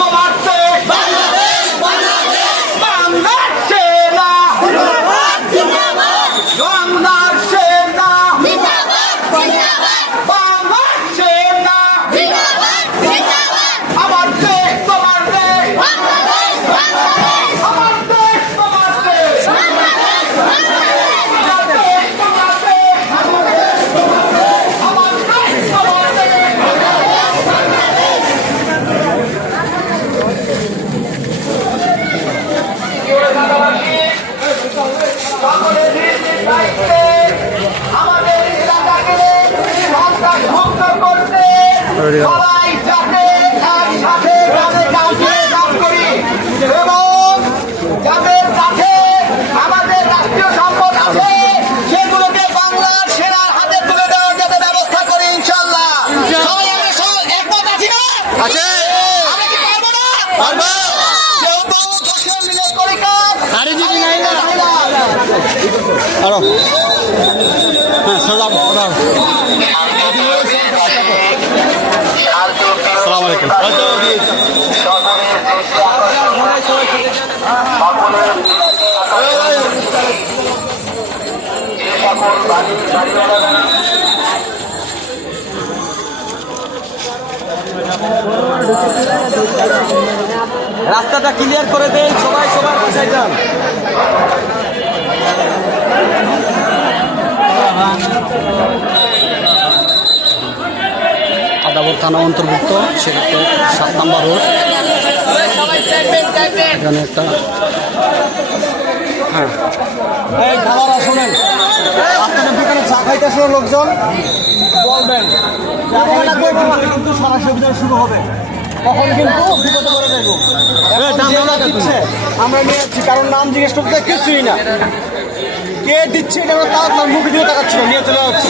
তোমার দেশ বাংলাদেশ বাংলাদেশ বাংলার সেনা বাংলার সেনা বাংলার সেনা আমার দেশ তোমার দেশ আমার দেশ তোমার দেশ আমার দেশ তোমার দেশ আমার দেশ তোমার দেশ আমাদের এলাকাকে সন্ত্রাস মুক্ত করতে সবাই যাতে একসাথে কাঁধে কাঁধে কাজ করি এবং যাদের কাছে আমাদের রাষ্ট্রীয় সম্পদ আছে সেগুলোকে বাংলার সেনার হাতে তুলে দেওয়ার যাতে ব্যবস্থা করি ইনশাল্লাহ। সবাই আমরা একমত আছি না? আছে। আমরা কি পারবো না? পারবো। যেহেতু দোষের মিলে করি কাজ আরো হ্যাঁ সালাম সালাম আলাইকুম। রাস্তাটা ক্লিয়ার করে দেন, সবাই সবার বাসায় যান। আদাবর থানা অন্তর্ভুক্ত, সেক্ষেত্রে 7 নম্বর রোড। এখানে একটা হ্যাঁ এই খালারা শোনেন, আপনাদের দোকানে চা খাইতেছিল লোকজন, বলবেন কিন্তু সরাসরি অভিযান শুরু হবে, তখন কিন্তু বিপদে পড়ে যাইব। দিচ্ছে আমরা নিয়ে যাচ্ছি, কারণ নাম জিজ্ঞেস করতে কিছুই না, কে দিচ্ছে এটা তার মুখে দিয়ে তাকাচ্ছিল, নিয়ে চলে যাচ্ছে।